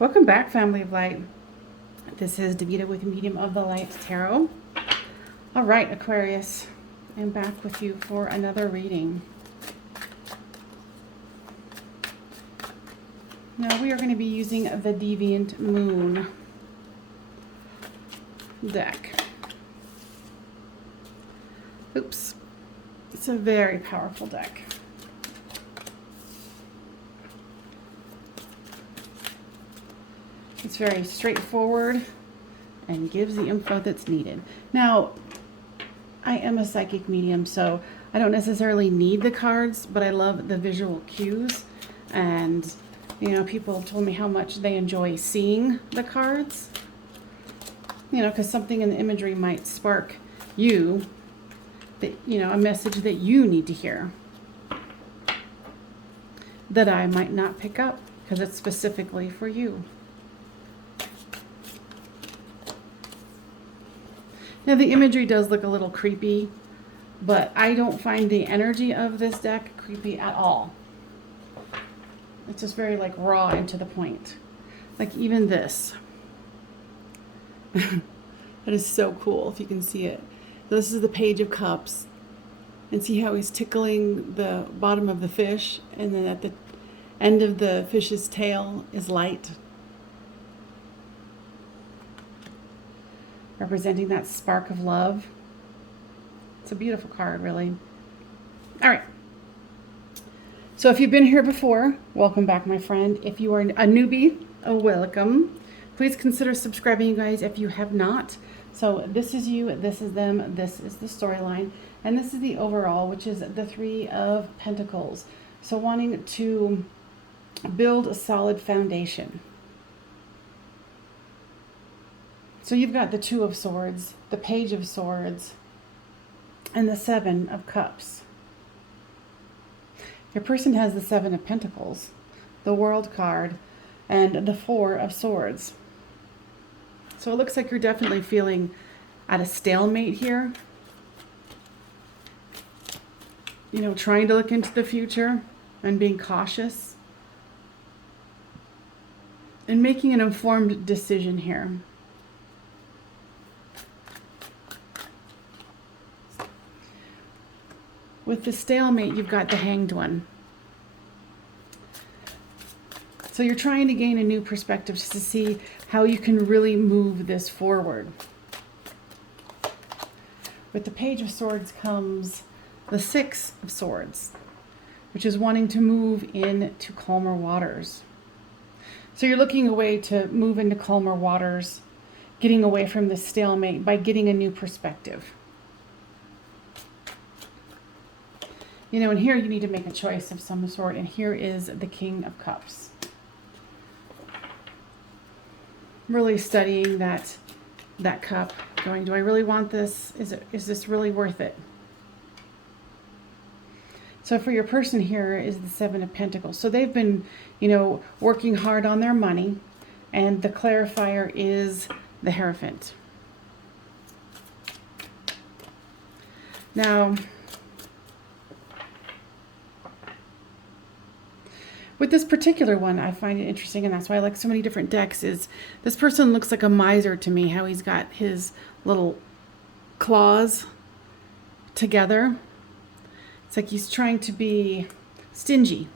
Welcome back, family of light. This is Davida with Medium of the Light Tarot. All right, Aquarius, I'm back with you for another reading. Now we are going to be using the Deviant Moon deck. Oops. It's a very powerful deck. It's very straightforward and gives the info that's needed. Now, I am a psychic medium, so I don't necessarily need the cards, but I love the visual cues. And, you know, people have told me how much they enjoy seeing the cards. You know, because something in the imagery might spark you, that, you know, a message that you need to hear that I might not pick up because it's specifically for you. Now the imagery does look a little creepy, but I don't find the energy of this deck creepy at all. It's just very like raw and to the point. Like even this. That is so cool if you can see it. This is the Page of Cups. And see how he's tickling the bottom of the fish, and then at the end of the fish's tail is light, representing that spark of love. It's a beautiful card, really. All right. So if you've been here before, welcome back, my friend. If you are a newbie, welcome. Please consider subscribing, you guys, if you have not. So this is you, this is them, this is the storyline, and this is the overall, which is the Three of Pentacles. So wanting to build a solid foundation. So you've got the Two of Swords, the Page of Swords, and the Seven of Cups. Your person has the Seven of Pentacles, the World card, and the Four of Swords. So it looks like you're definitely feeling at a stalemate here. You know, trying to look into the future and being cautious and making an informed decision here. With the stalemate, you've got the Hanged One. So you're trying to gain a new perspective to see how you can really move this forward. With the Page of Swords comes the Six of Swords, which is wanting to move into calmer waters. So you're looking a way to move into calmer waters, getting away from the stalemate by getting a new perspective. You know, and here you need to make a choice of some sort, and here is the King of Cups. Really studying that cup, going, do I really want this? Is this really worth it? So for your person here is the Seven of Pentacles. So they've been, you know, working hard on their money, and the clarifier is the Hierophant. Now, with this particular one, I find it interesting, and that's why I like so many different decks, is this person looks like a miser to me, how he's got his little claws together. It's like he's trying to be stingy.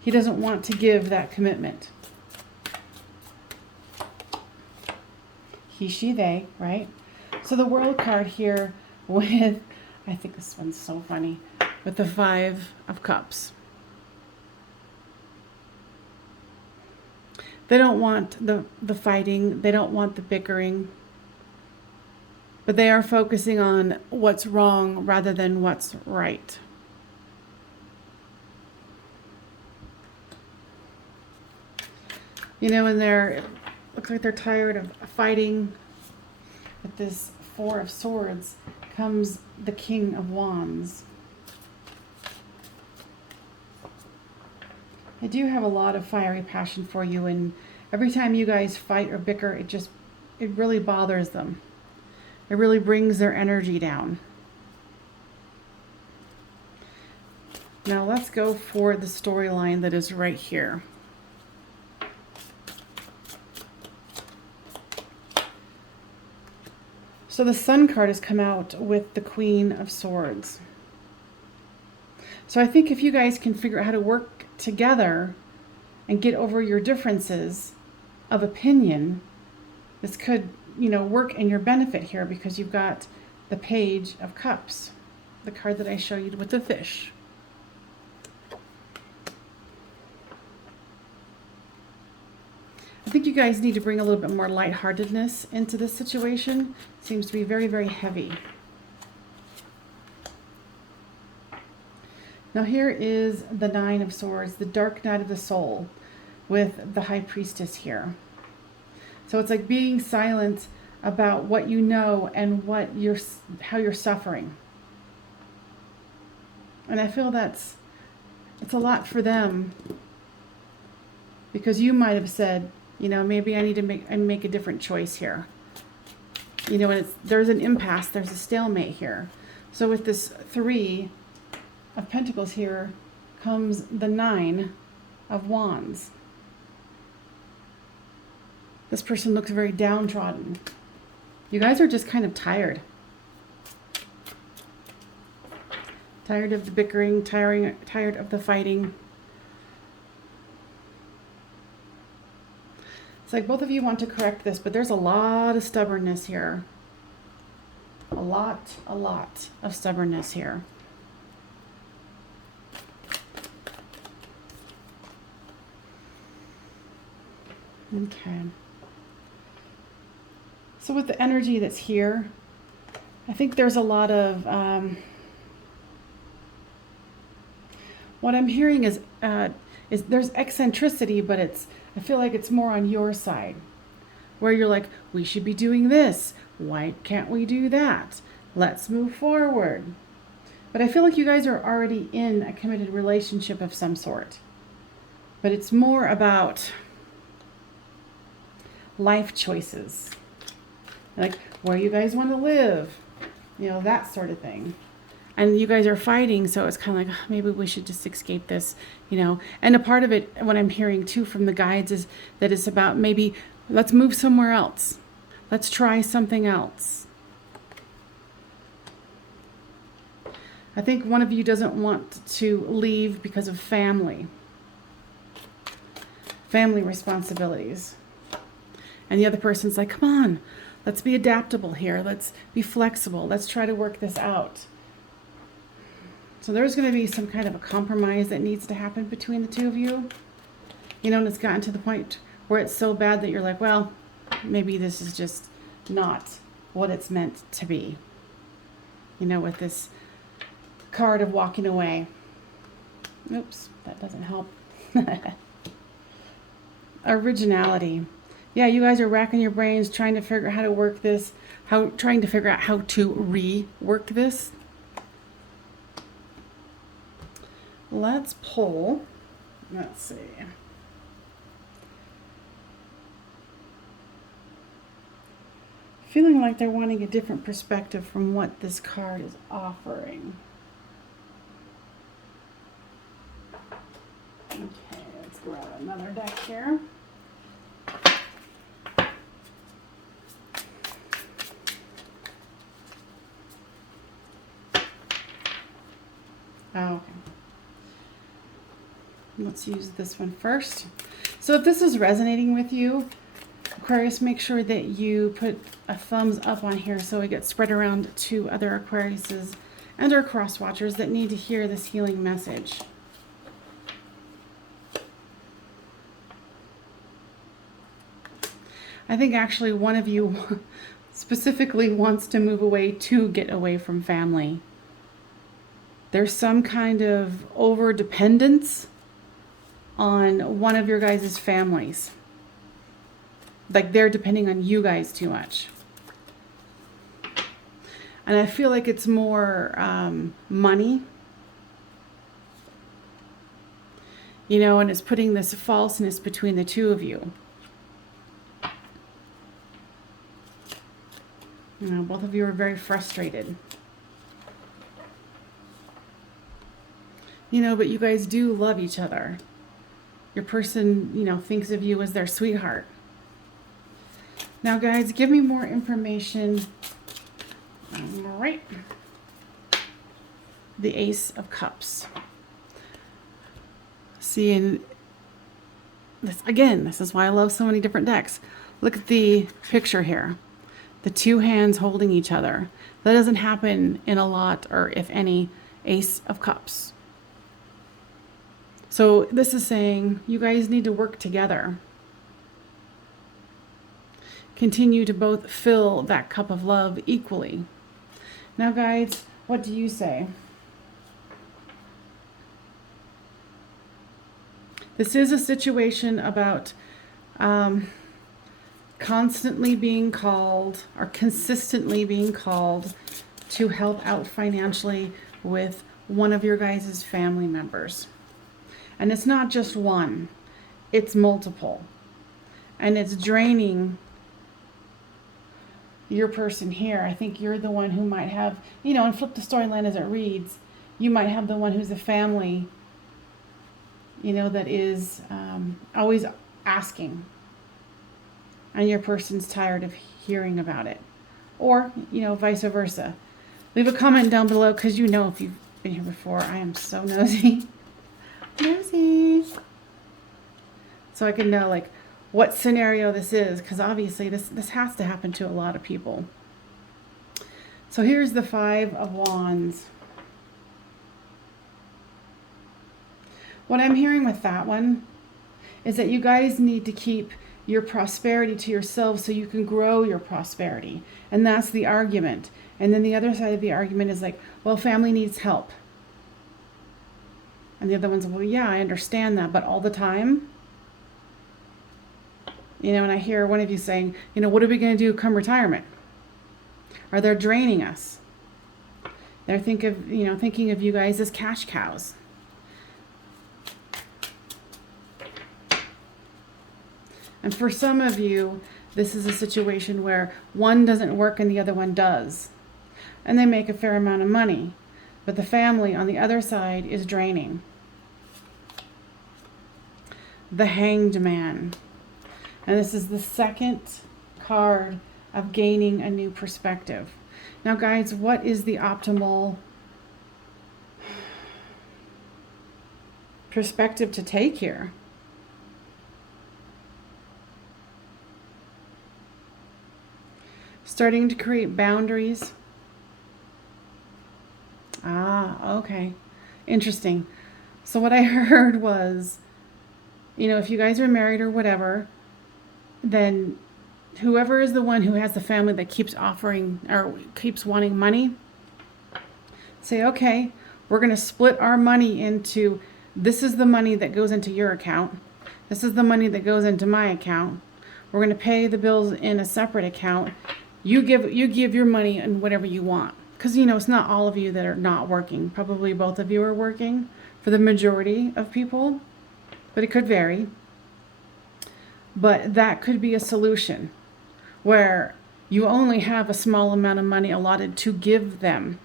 He doesn't want to give that commitment. He, she, they, right? So the World card here with, I think this one's so funny, with the Five of Cups. They don't want the fighting. They don't want the bickering. But they are focusing on what's wrong rather than what's right. You know, and it looks like they're tired of fighting. With this Four of Swords comes the King of Wands. I do have a lot of fiery passion for you, and every time you guys fight or bicker, it really bothers them. It really brings their energy down. Now let's go for the storyline that is right here. So the Sun card has come out with the Queen of Swords. So I think if you guys can figure out how to work together and get over your differences of opinion, this could, work in your benefit here, because you've got the Page of Cups, the card that I show you with the fish. I think you guys need to bring a little bit more lightheartedness into this situation. It seems to be very, very heavy. Now here is the Nine of Swords, the dark night of the soul, with the High Priestess here. So it's like being silent about what you know and how you're suffering. And I feel it's a lot for them, because you might have said, maybe I need to make a different choice here. And there's an impasse, there's a stalemate here. So with this Three of Pentacles here comes the Nine of Wands. This person looks very downtrodden. You guys are just kind of tired. Tired of the bickering, tired of the fighting. It's like both of you want to correct this, but there's a lot of stubbornness here. A lot of stubbornness here. Okay. So with the energy that's here, I think there's a lot of, what I'm hearing is there's eccentricity, but I feel like it's more on your side, where you're like, we should be doing this. Why can't we do that? Let's move forward. But I feel like you guys are already in a committed relationship of some sort. But it's more about life choices, like where you guys want to live, that sort of thing. And you guys are fighting, so it's kind of like, maybe we should just escape this, And a part of it, what I'm hearing too from the guides, is that it's about maybe let's move somewhere else. Let's try something else. I think one of you doesn't want to leave because of family responsibilities. And the other person's like, come on, let's be adaptable here. Let's be flexible. Let's try to work this out. So there's going to be some kind of a compromise that needs to happen between the two of you. And it's gotten to the point where it's so bad that you're like, well, maybe this is just not what it's meant to be. With this card of walking away. Oops, that doesn't help. Originality. Yeah, you guys are racking your brains trying to figure out how to work this, trying to figure out how to rework this. Let's pull. Let's see. Feeling like they're wanting a different perspective from what this card is offering. Okay, let's grab another deck here. Oh, okay. Let's use this one first. So if this is resonating with you, Aquarius, make sure that you put a thumbs up on here so it gets spread around to other Aquariuses and our cross watchers that need to hear this healing message. I think actually one of you specifically wants to move away to get away from family. There's some kind of over-dependence on one of your guys' families. Like they're depending on you guys too much. And I feel like it's more money. And it's putting this falseness between the two of you. Both of you are very frustrated. But you guys do love each other. Your person, thinks of you as their sweetheart. Now, guys, give me more information All right. The Ace of Cups. See, and this again, this is why I love so many different decks. Look at the picture here. The two hands holding each other. That doesn't happen in a lot, or if any, Ace of Cups. So this is saying you guys need to work together. Continue to both fill that cup of love equally. Now, guys, what do you say? This is a situation about constantly being called or consistently being called to help out financially with one of your guys' family members. And it's not just one, it's multiple. And it's draining your person here. I think you're the one who might have, and flip the storyline as it reads, you might have the one who's a family, that is always asking. And your person's tired of hearing about it. Or, vice versa. Leave a comment down below, because if you've been here before, I am so nosy. Nosy. So I can know, what scenario this is, because obviously this has to happen to a lot of people. So here's the Five of Wands. What I'm hearing with that one is that you guys need to keep your prosperity to yourselves so you can grow your prosperity. And that's the argument. And then the other side of the argument is well, family needs help. And the other one's, well, yeah, I understand that, but all the time? And I hear one of you saying, what are we going to do come retirement? Or they're draining us. They're thinking of you guys as cash cows. And for some of you, this is a situation where one doesn't work and the other one does. And they make a fair amount of money. But the family on the other side is draining. The Hanged Man. And this is the second card of gaining a new perspective. Now, guys, what is the optimal perspective to take here? Starting to create boundaries. Okay. Interesting. So what I heard was, if you guys are married or whatever, then whoever is the one who has the family that keeps offering or keeps wanting money, say, okay, we're going to split our money into, this is the money that goes into your account. This is the money that goes into my account. We're going to pay the bills in a separate account. You give your money and whatever you want. Because, it's not all of you that are not working. Probably both of you are working for the majority of people. But it could vary. But that could be a solution where you only have a small amount of money allotted to give them.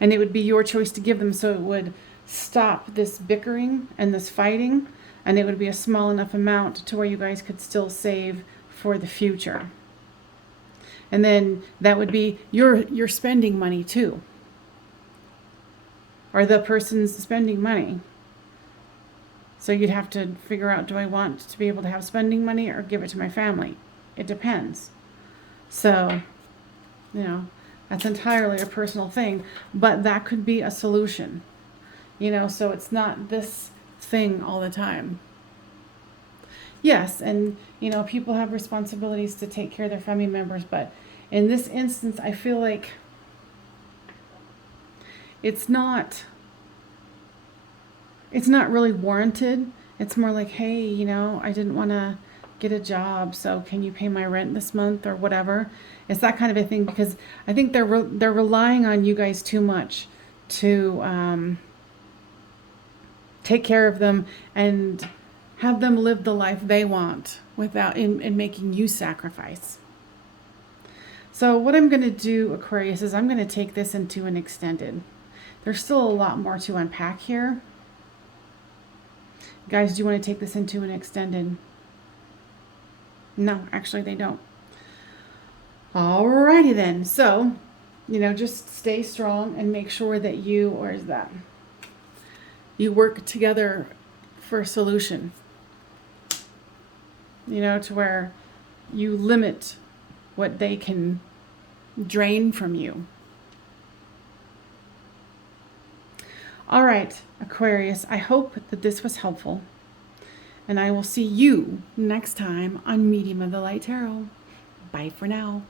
And it would be your choice to give them, so it would stop this bickering and this fighting. And it would be a small enough amount to where you guys could still save for the future. And then that would be your spending money too. Or the person's spending money. So you'd have to figure out, do I want to be able to have spending money or give it to my family? It depends. So, that's entirely a personal thing. But that could be a solution. So it's not this thing all the time. Yes, and people have responsibilities to take care of their family members, but in this instance, I feel like it's not really warranted. It's more like, hey, I didn't want to get a job, so can you pay my rent this month or whatever? It's that kind of a thing, because I think they're relying on you guys too much to take care of them and have them live the life they want without in making you sacrifice. So what I'm going to do, Aquarius, is I'm going to take this into an extended. There's still a lot more to unpack here. Guys, do you want to take this into an extended? No, actually they don't. Alrighty then. So just stay strong and make sure that you work together for a solution, to where you limit what they can drain from you. All right, Aquarius, I hope that this was helpful, and I will see you next time on Medium of the Light Tarot. Bye for now.